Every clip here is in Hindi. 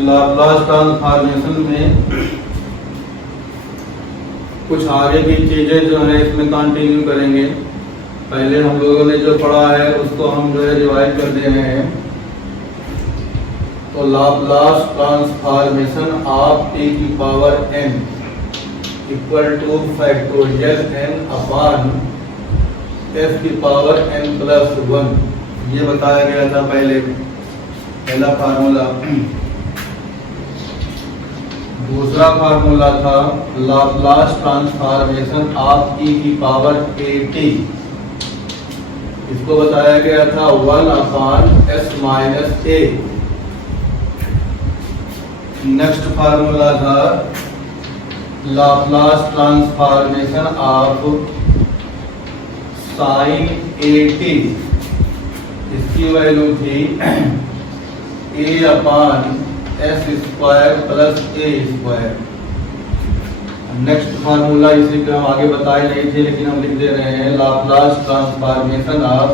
लाप्लास ट्रांसफॉर्मेशन में कुछ आगे की चीजें जो है इसमें कंटिन्यू करेंगे। पहले हम लोगों ने जो पढ़ा है उसको हम जो है रिवाइज कर दे रहे हैं। तो लाप्लास ट्रांसफॉर्मेशन ऑफ e की power n equal two factorial n upon f की पावर n प्लस 1, ये बताया गया था पहला फार्मूला। दूसरा फार्मूला था लाप्लास ट्रांसफॉर्मेशन ऑफ e की पावर at, इसको बताया गया था 1 upon s minus a। Next formula था Laplace transformation of sine at, इसकी वैल्यू थी a upon s square plus a square. Next formula इसी पे हम आगे बताए नहीं थे लेकिन हम लिख दे रहे हैं Laplace transformation of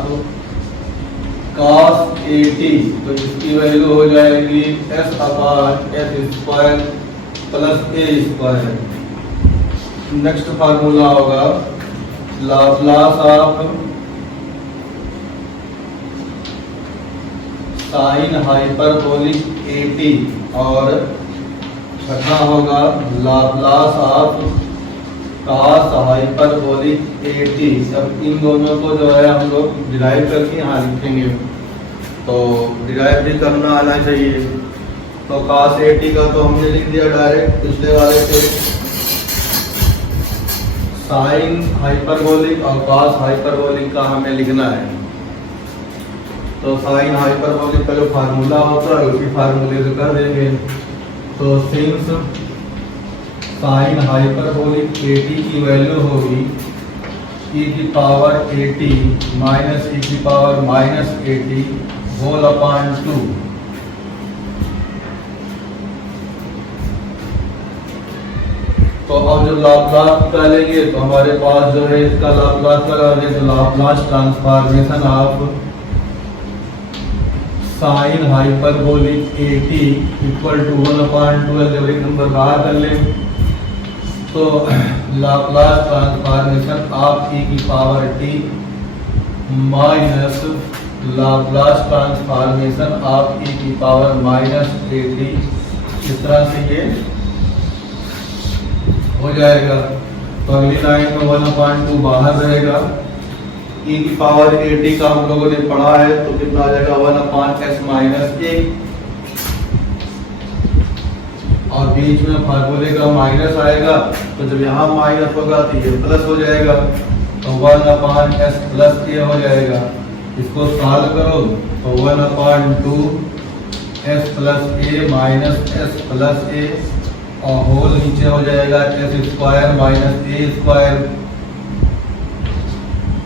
cos at, तो इसकी वैल्यू हो जाएगी s upon s square plus a square. Next formula होगा Laplace of sine hyperbolic at, और छठा होगा Laplace of cos hyperbolic at। अब इन दोनों को जो है हम लोग डिराइव करके यहाँ लिखेंगे, तो डिराइव भी करना आना चाहिए। तो cos at का तो हमने लिख दिया डायरेक्ट पिछले वाले से, साइन हाइपरबोलिक और cos हाइपरबोलिक का हमें लिखना है। तो साइन हाइपरबोलिक का जो फार्मूला होता है उसी फार्मूले से कर देंगे। तो सिंस साइन हाइपरबोलिक at की वैल्यू होगी e की पावर at माइनस e की power minus at whole upon 2। तो अब जब लाप्लास निकालेंगे तो हमारे पास जो है इसका लाप्लास लगा दें, तो Laplace transformation of sine hyperbolic at equal to 1/2। जब एक नंबर बाहर कर लें तो लाप्लास ट्रांसफॉर्मेशन ऑफ e की power t minus Laplace transformation of e की पावर माइनस at, इस तरह से ये हो जाएगा। तो अगली लाइन में 1/2 बाहर रहेगा। e की पावर at का हम लोगों ने पढ़ा है तो कितना आ जाएगा 1/s माइनस a, और बीच में फार्मूले का माइनस आएगा, तो जब यहाँ माइनस होगा तो ये प्लस हो जाएगा, तो 1/s प्लस a हो जाएगा। इसको सॉल्व करो तो 1/2 s plus a minus s plus a, और होल नीचे हो जाएगा s square minus a square.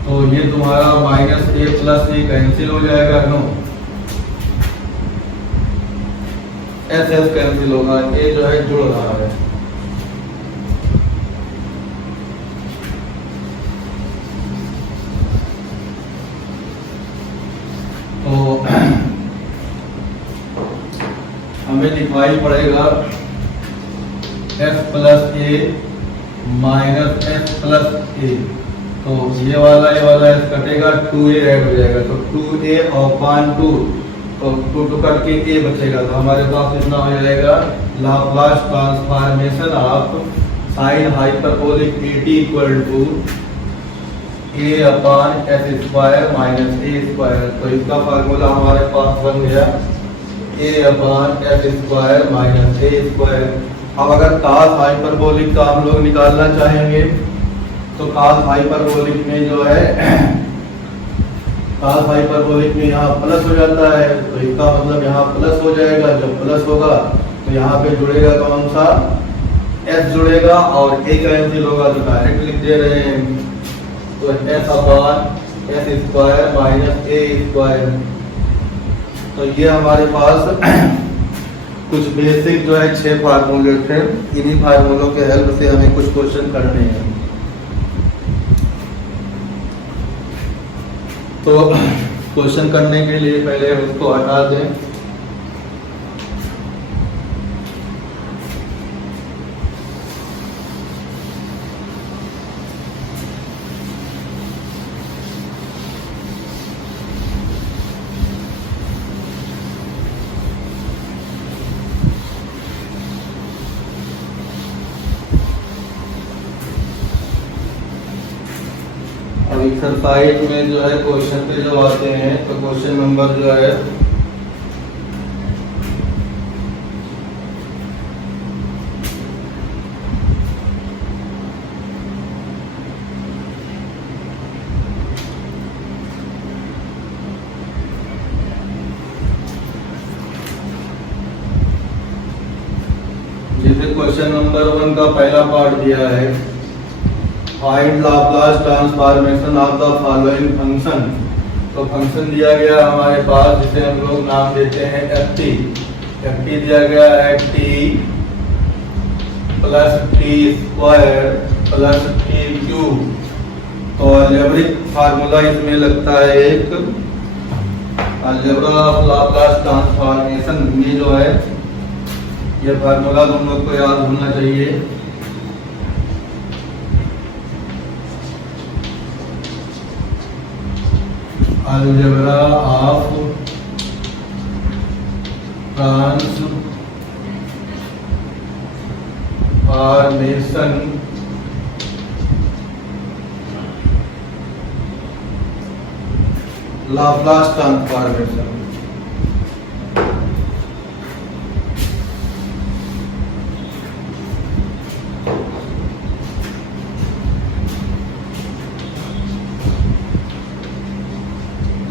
तो ये तुम्हारा minus a plus a cancel हो जाएगा, नो एस एस कैंसिल होगा, a जो है जुड़ रहा है। तो हमें दिखाई पड़ेगा f plus a minus f plus a, तो ये वाला s कटेगा, 2a ऐड हो जाएगा, तो 2a अपॉन 2, तो 2 करके a बचेगा। तो हमारे पास इतना हो जाएगा Laplace transformation of sine hyperbolic at equal to a upon s square minus a square. तो इसका फार्मूला हमारे पास बन गया a upon s square minus a square. अब अगर cos हाइपरबोलिक का हम लोग निकालना चाहेंगे तो cos हाइपरबोलिक में जो है cos हाइपरबोलिक में यहाँ प्लस हो जाता है, तो इसका मतलब यहाँ प्लस हो जाएगा। जब प्लस होगा तो यहाँ पे जुड़ेगा कौन सा, s जुड़ेगा, और a कैंसिल होगा तो डायरेक्ट लिख दे रहे हैं, तो s upon s square minus a square. तो ये हमारे पास कुछ बेसिक जो है 6 फार्मूले थे, इन्हीं फार्मूलों के हेल्प से हमें कुछ क्वेश्चन करने हैं। तो क्वेश्चन करने के लिए पहले उसको हटा दें। एक्सरसाइज में जो है क्वेश्चन पे जो आते हैं, तो क्वेश्चन नंबर जो है जैसे क्वेश्चन नंबर 1 का पहला पार्ट दिया है, find Laplace transformation of the following function. तो फंक्शन दिया गया हमारे पास जिसे हम लोग नाम देते हैं ft। ft दिया गया है t plus t square plus t cube. तो अलजेब्रिक फार्मूला इसमें लगता है एक अलजेब्रा ऑफ लाप्लास ट्रांसफॉर्मेशन। ये जो है ये फार्मूला तुम लोग को याद होना चाहिए। Algebra of transformation Laplace transformation.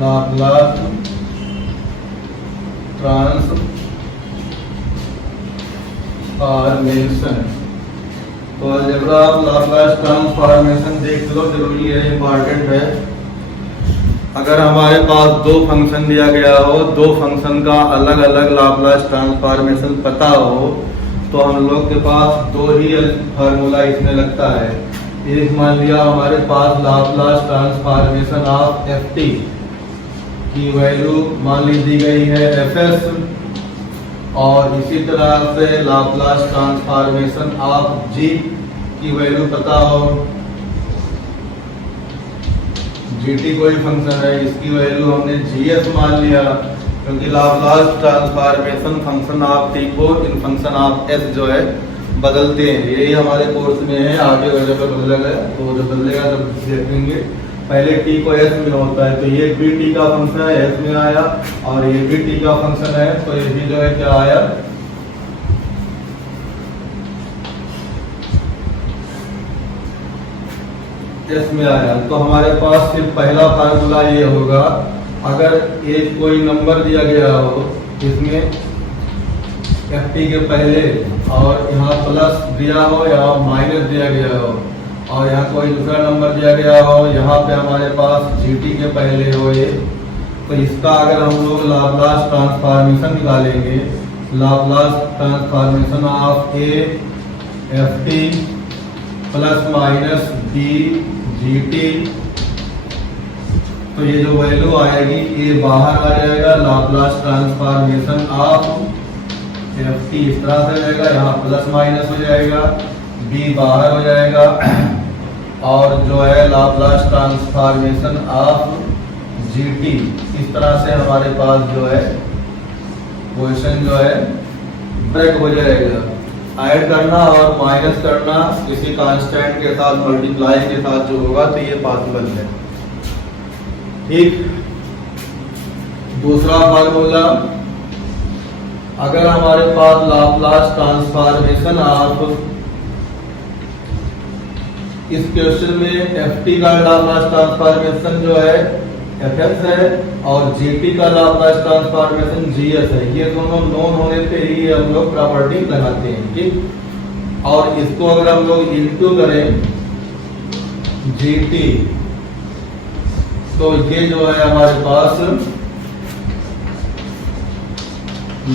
Laplace transformation. तो अलजेब्रा ऑफ लाप्लास ट्रांसफॉर्मेशन देख लो, जरूरी है, इंपॉर्टेंट है। अगर हमारे पास दो फंक्शन दिया गया हो, दो फंक्शन का अलग अलग लाप्लास ट्रांसफॉर्मेशन पता हो, तो हम लोग के पास दो ही फार्मूला इसमें लगता है। एक मान लिया हमारे पास लाप्लास ट्रांसफॉर्मेशन ऑफ ft की वैल्यू मान ली दी गई है fs, और इसी तरह से लाप्लास ट्रांसफॉर्मेशन ऑफ g की वैल्यू पता हो। gt कोई फंक्शन है, इसकी वैल्यू हमने gs मान लिया, क्योंकि Laplace transformation function of t को इन फंक्शन ऑफ s जो है बदलते हैं। यही हमारे कोर्स में है, आगे अगर बदलेगा तो जब बदलेगा तब देखेंगे। पहले t को s में होता है, तो ये भी t का फंक्शन है, s में आया, और ये भी t का फंक्शन है, तो ये भी जो है क्या आया, s में आया। तो हमारे पास सिर्फ पहला फार्मूला ये होगा, अगर एक कोई नंबर दिया गया हो इसमें ft के पहले और यहाँ प्लस दिया हो या माइनस दिया गया हो, और यहाँ कोई दूसरा नंबर दिया गया हो, यहाँ पे हमारे पास gt के पहले हो ये, तो इसका अगर हम लोग लाप्लास ट्रांसफॉर्मेशन निकालेंगे, Laplace transformation of a ft plus minus b gt, तो ये जो वैल्यू आएगी ये बाहर आ जाएगा। लाप्लास ट्रांसफॉर्मेशन ऑफ ft इस तरह से जाएगा, यहाँ प्लस माइनस हो जाएगा, b बाहर हो जाएगा, और जो है लाप्लास ट्रांसफॉर्मेशन ऑफ gt इस तरह से हमारे पास जो है क्वेश्चन जो है ब्रेक हो जाएगा। ऐड करना और माइनस करना किसी कांस्टेंट के साथ, मल्टीप्लाई के साथ जो होगा, तो ये पॉसिबल है। ठीक, दूसरा फार्मूला, अगर हमारे पास लाप्लास ट्रांसफॉर्मेशन ऑफ, इस क्वेश्चन में ft का लाप्लास ट्रांसफॉर्मेशन जो है fs है, और gt का लाप्लास ट्रांसफॉर्मेशन gs है। ये दोनों नोन होने पे ही हम लोग प्रॉपर्टी लगाते हैं। ठीक, और इसको अगर हम लोग इनटू करें gt, तो ये जो है हमारे पास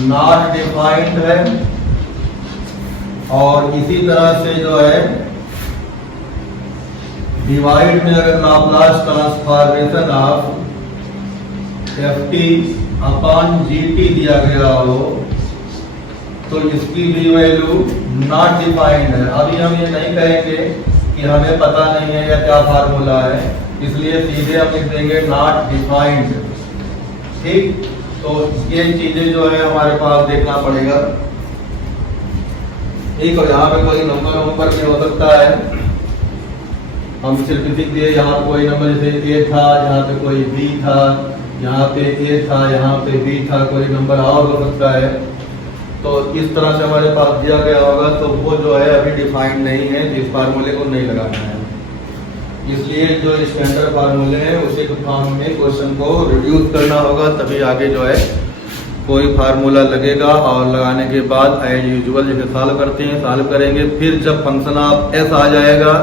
नॉट डिफाइंड है, और इसी तरह से जो है डिवाइड में अगर Laplace transformation of ft upon gt दिया गया हो, तो इसकी भी वैल्यू नॉट डिफाइंड है। अभी हम ये नहीं कहेंगे कि हमें पता नहीं है या क्या फार्मूला है, इसलिए सीधे हम लिख देंगे नॉट डिफाइंड। ठीक, तो ये चीजें जो है हमारे पास देखना पड़ेगा। ठीक, और यहाँ पे कोई नंबर भी हो सकता है, हम सिर्फ लिख दिए यहाँ पे कोई नंबर जैसे ए था, यहाँ पे कोई बी था, यहाँ पे ए था, यहाँ पे बी था, कोई नंबर और हो सकता है। तो इस तरह से हमारे पास दिया गया होगा, तो वो जो है अभी डिफाइंड नहीं है, इस फार्मूले को नहीं लगाना है। इसलिए जो स्टैंडर्ड फार्मूले हैं उसी के फॉर्म में क्वेश्चन को रिड्यूस करना होगा, तभी आगे जो है कोई फार्मूला लगेगा। और लगाने के बाद एज यूजुअल जैसे सॉल्व करते हैं सॉल्व करेंगे। फिर जब फंक्शन ऑफ एस आ जाएगा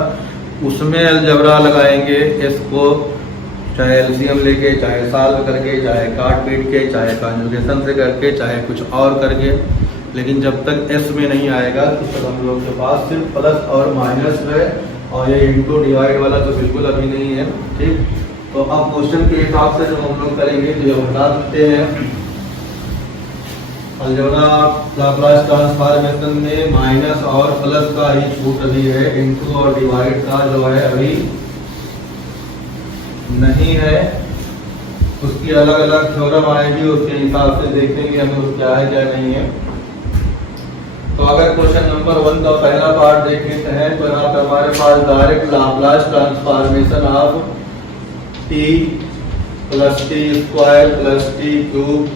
उसमें अलजबरा लगाएंगे, एस को चाहे एलसीएम लेके, चाहे सॉल्व करके, चाहे काट पीट के, चाहे कॉन्जुगेशन से करके, चाहे कुछ और करके। लेकिन जब तक एस में नहीं आएगा तो तब हम लोग के पास सिर्फ प्लस और माइनस है, और ये इंटू डिवाइड वाला तो बिल्कुल अभी नहीं है। ठीक, तो अब क्वेश्चन के हिसाब से जब हम लोग करेंगे तो ये बता सकते हैं अलजेब्रा लाप्लास ट्रांसफॉर्मेशन में माइनस और प्लस का ही छूट अभी है, इंटू और डिवाइड का जो है अभी नहीं है। उसकी अलग अलग थ्योरम आएगी, उसके हिसाब से देखेंगे हमें क्या है क्या नहीं है। तो अगर क्वेश्चन नंबर 1 का पहला पार्ट देखते हैं तो यहाँ पे हमारे पास direct Laplace transformation of t plus t square plus t cube.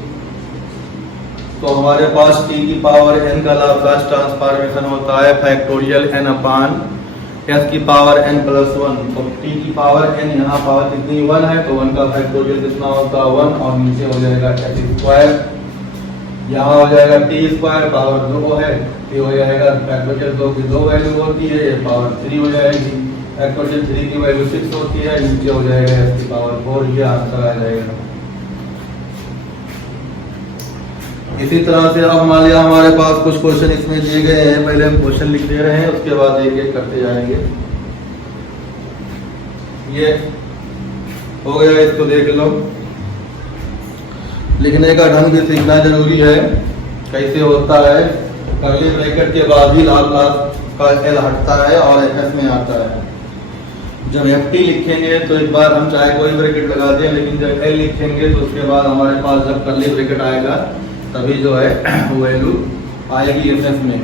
तो हमारे पास t की पावर n का लाप्लास ट्रांसफॉर्मेशन होता है फैक्टोरियल n अपान s की पावर n प्लस 1। तो t की पावर n यहाँ पावर कितनी 1 है, तो 1 का फैक्टोरियल कितना होता है 1, और नीचे हो जाएगा s स्क्वायर, यहाँ हो जाएगा t स्क्वायर, पावर 2 है, ये हो जाएगा फैक्टोरियल 2 की 2 वैल्यू होती है, ये पावर 3 हो जाएगी, फैक्टोरियल 3 की वैल्यू 6 होती है, नीचे हो जाएगा s की पावर 4, ये आंसर आ जाएगा। इसी तरह से अब मान लिया हमारे पास कुछ क्वेश्चन इसमें दिए गए हैं, पहले हम क्वेश्चन लिख दे रहे हैं, उसके बाद एक एक करते जाएंगे। ये हो गया, इसको देख लो। लिखने का ढंग भी सीखना जरूरी है, कैसे होता है। कर्ली ब्रैकेट के बाद ही लाप्लास का एल हटता है और एफ में आता है। जब एफ टी लिखेंगे तो एक बार हम चाहे कोई ब्रैकेट लगा दें, लेकिन जब एल लिखेंगे तो उसके बाद हमारे पास जब कर्ली ब्रैकेट आएगा तभी जो है वैल्यू आएगी एफ में।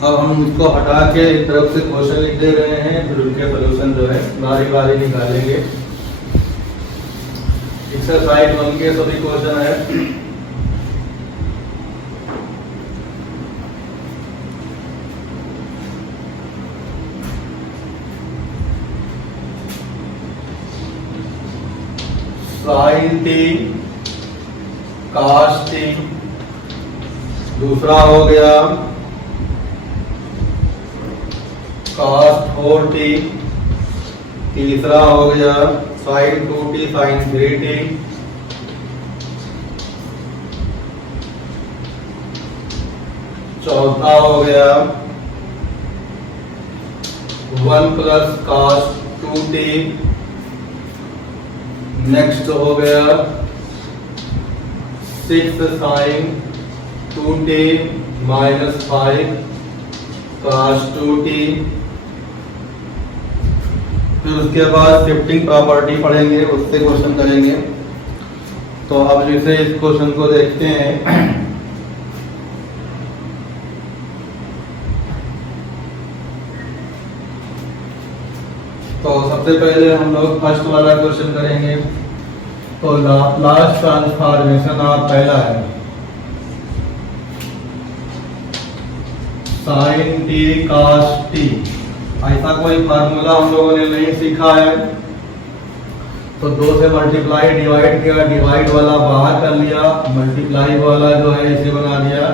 अब हम इसको हटा के एक तरफ से क्वेश्चन लिख दे रहे हैं, फिर उनके सोल्यूशन जो है बारी बारी निकालेंगे। एक्सरसाइज 1 के सभी क्वेश्चन है। साइन टी कास टी, दूसरा हो गया cos 4t, तीसरा हो गया sin 2t sin 3t, चौथा हो गया 1 प्लस cos 2t, नेक्स्ट हो गया 6 sin 2t minus 5 cos 2t। फिर उसके बाद शिफ्टिंग प्रॉपर्टी पढ़ेंगे, उससे क्वेश्चन करेंगे। तो अब जैसे इस क्वेश्चन को देखते हैं, तो सबसे पहले हम लोग फर्स्ट वाला क्वेश्चन करेंगे। तो लाप्लास ट्रांसफॉर्मेशन ऑफ पहला है साइन टी कास टी। ऐसा कोई फार्मूला हम लोगों ने नहीं सीखा है, तो 2 से मल्टीप्लाई डिवाइड किया, डिवाइड वाला बाहर कर लिया, मल्टीप्लाई वाला जो है इसे बना दिया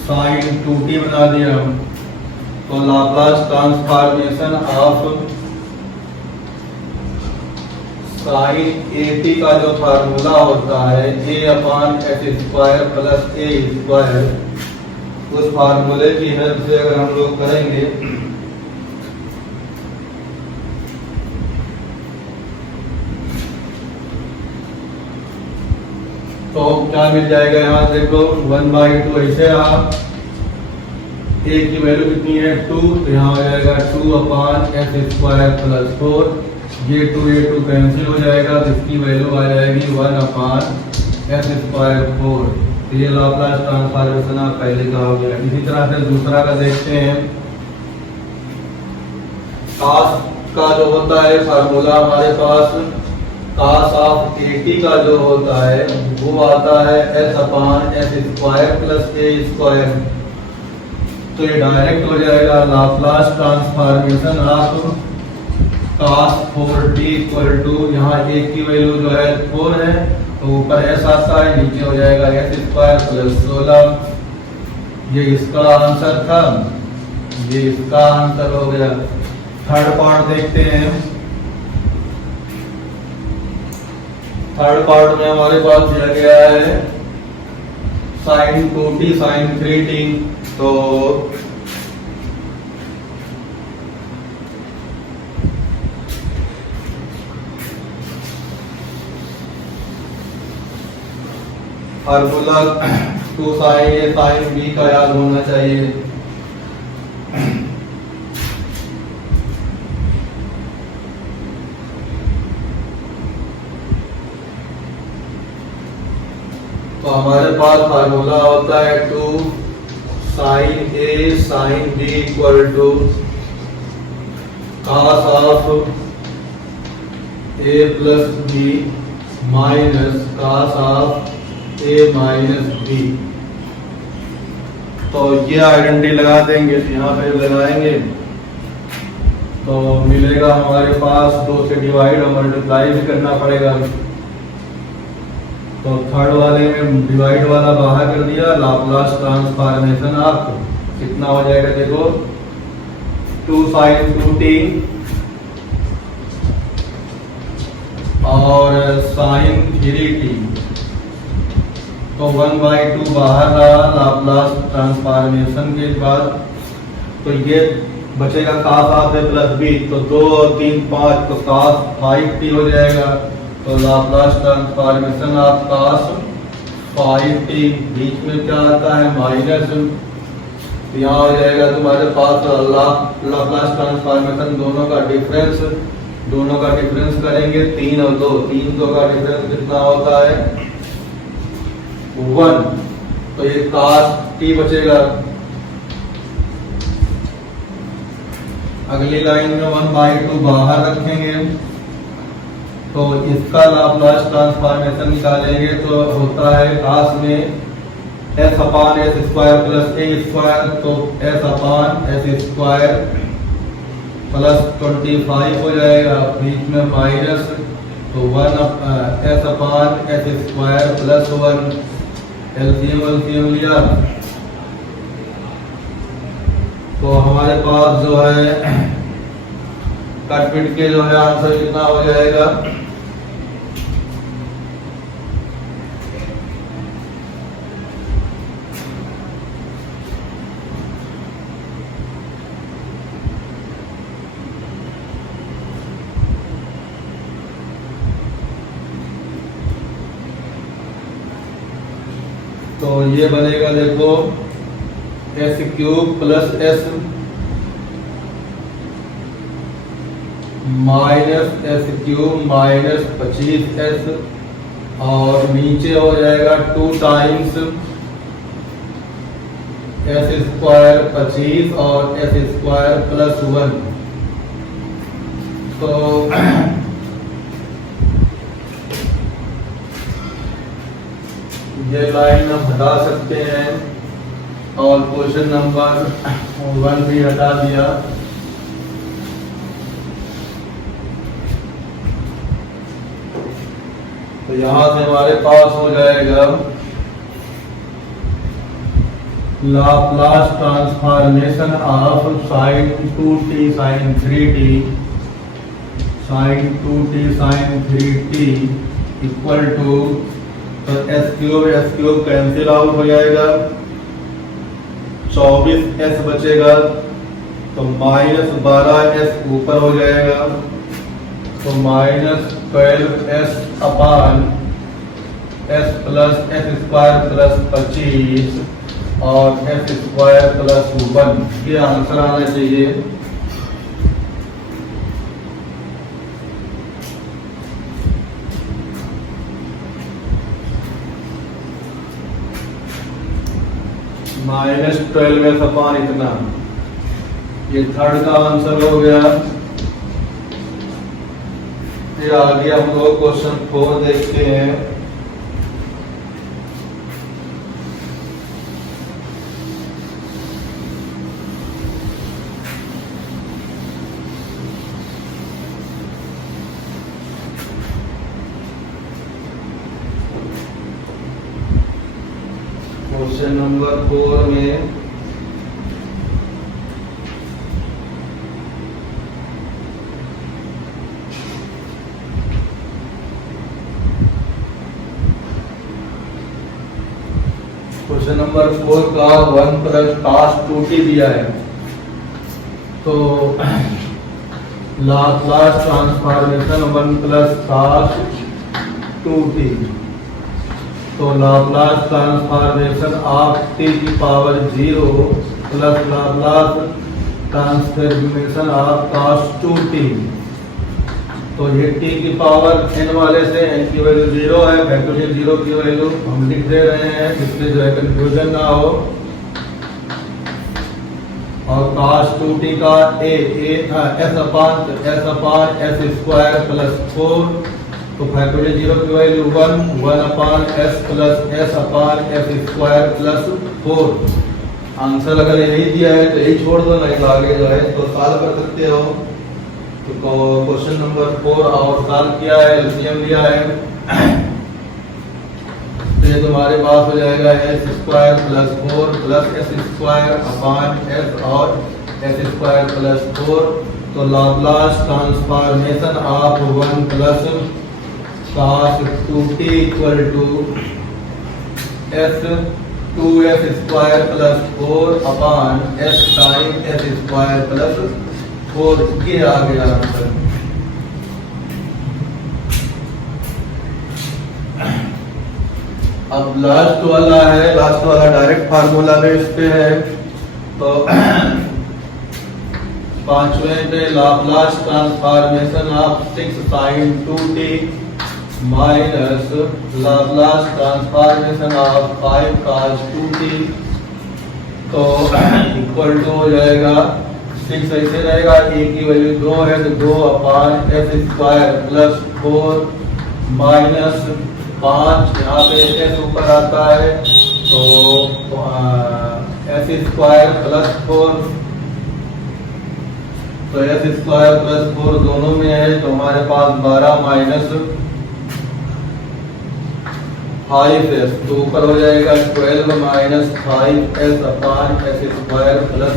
साइन 2t बना दिया। तो Laplace transformation of sign eighty का जो फार्मूला होता है a upon H square plus A square, उस फार्मूले की हेल्प से अगर हम लोग करेंगे तो क्या मिल जाएगा। यहाँ देखो 1/2 ऐसे रहा, a की वैल्यू कितनी है 2, तो यहाँ हो जाएगा 2 अपान एच स्क्वायर प्लस 4 ये टू कैंसिल हो जाएगा, तो इसकी वैल्यू आ जाएगी 1/s²4। तो ये लाप्लास ट्रांसफॉर्मेशन आप पहले का हो गया। इसी तरह से दूसरा का देखते हैं। cos का जो होता है फार्मूला हमारे पास, cos ऑफ 80 का जो होता है वो आता है s/s² + a²। तो ये डायरेक्ट हो जाएगा Laplace transformation of cos 4t = यहाँ a की वैल्यू जो है 4 है, तो ऊपर s आता है, नीचे हो जाएगा s² + 16। ये इसका आंसर था, ये इसका आंसर हो गया। थर्ड पार्ट देखते हैं। थर्ड पार्ट में हमारे पास दिया गया है sin 2t sin 3t। तो formula 2 sin a sin b का याद होना चाहिए। तो हमारे पास फार्मूला होता है 2 sin a sin b = cos of a + b minus cos of a minus b। तो ये आइडेंटिटी लगा देंगे, तो यहाँ पे लगाएंगे तो मिलेगा हमारे पास 2 से डिवाइड और मल्टीप्लाई भी करना पड़ेगा। तो थर्ड वाले में डिवाइड वाला बाहर कर दिया, लाप्लास ट्रांसफॉर्मेशन ऑफ कितना हो जाएगा देखो 2 sin 2t और sin 3t। तो 1/2 बाहर रहा लाप्लास ट्रांसफॉर्मेशन के बाद। तो ये बचेगा cos ऑफ a + b, तो 2 और 3 5, तो cos 5t हो जाएगा। तो Laplace transformation of cos 5t, बीच में क्या आता है माइनस, तो यहाँ हो जाएगा तुम्हारे पास लाप्लास ट्रांसफॉर्मेशन दोनों का डिफरेंस करेंगे 3 और 2, 3 2 का डिफरेंस कितना होता है 1। तो ये cos t बचेगा। अगली लाइन में 1/2 बाहर रखेंगे, तो इसका लाप्लास ट्रांसफॉर्मेशन निकालेंगे तो होता है cos में s/s² + a², तो s/s² + 25 हो जाएगा, बीच में माइनस, तो 1/s² + 1 एलसीएम लिया। तो हमारे पास जो है कट पिट के जो है आंसर कितना हो जाएगा तो ये बनेगा देखो s³ + s minus s³ minus 25s और नीचे हो जाएगा 2 टाइम्स s² 25 और s² + 1। तो ये लाइन हम हटा सकते हैं और क्वेश्चन नंबर 1 भी हटा दिया। तो यहां से हमारे पास हो जाएगा Laplace transformation of sin 2t sin 3t sin 2t sin 3t equal to, तो s³ कैंसिल आउट हो जाएगा, 24s बचेगा, तो -12s ऊपर हो जाएगा, तो -12s अपान s + s² + 25 और s² + 1। ये आंसर आना चाहिए। -12s अपान इतना। ये थर्ड का आंसर हो गया। फिर आगे हम लोग क्वेश्चन 4 देखते हैं। क्वेश्चन नंबर 4 में क्वेश्चन नंबर 4 का 1 प्लस cos 2t दिया है। तो Laplace transformation 1 plus cos 2t। तो लाप्लास ट्रांसफॉर्मेशन ऑफ t की power 0 plus Laplace transformation of cos 2t। तो ये t की पावर n वाले से n की वैल्यू 0 है, फैक्टोरियल 0 की वैल्यू हम लिख दे रहे हैं, इसलिए जो है कंफ्यूजन ना हो। और cos 2t का s अपान s स्क्वायर प्लस 4। तो फैक्टोरियल 0 की वैल्यू 1 अपान s प्लस s अपान s स्क्वायर प्लस 4। आंसर अगर यही दिया है तो यही छोड़ दो, नहीं तो आगे जो है तो सॉल्व कर सकते हो। तो क्वेश्चन नंबर 4 और सॉल्व किया है, एलसीएम लिया है। तो ये तुम्हारे पास हो जाएगा s square plus 4 plus s square upon s और s स्क्वायर प्लस 4। तो Laplace transformation of 1 plus cos 2t equal to s 2s square plus 4 upon s time s square plus 4। ये आ गया आंसर। अब लास्ट वाला है, लास्ट वाला डायरेक्ट फार्मूला बेस पे है। तो पांचवें पे Laplace transformation of 6 sin 2t minus Laplace transformation of 5 cos 2t। तो इक्वल टू हो जाएगा 6 ऐसे रहेगा, a की वैल्यू 2 है तो 2 अपान s स्क्वायर प्लस 4 माइनस 5, यहाँ पे s ऊपर आता है तो s स्क्वायर प्लस 4। तो s स्क्वायर प्लस 4 दोनों में है, तो हमारे पास 12 माइनस 5s, तो ऊपर हो जाएगा 12 माइनस 5s अपान s स्क्वायर प्लस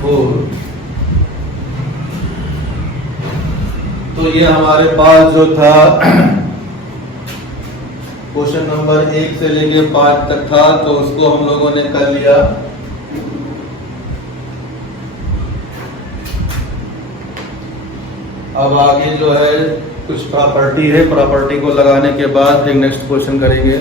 4। तो ये हमारे पास जो था क्वेश्चन नंबर 1 से लेके 5 तक था, तो उसको हम लोगों ने कर लिया। अब आगे जो है कुछ प्रॉपर्टी है, प्रॉपर्टी को लगाने के बाद फिर नेक्स्ट क्वेश्चन करेंगे।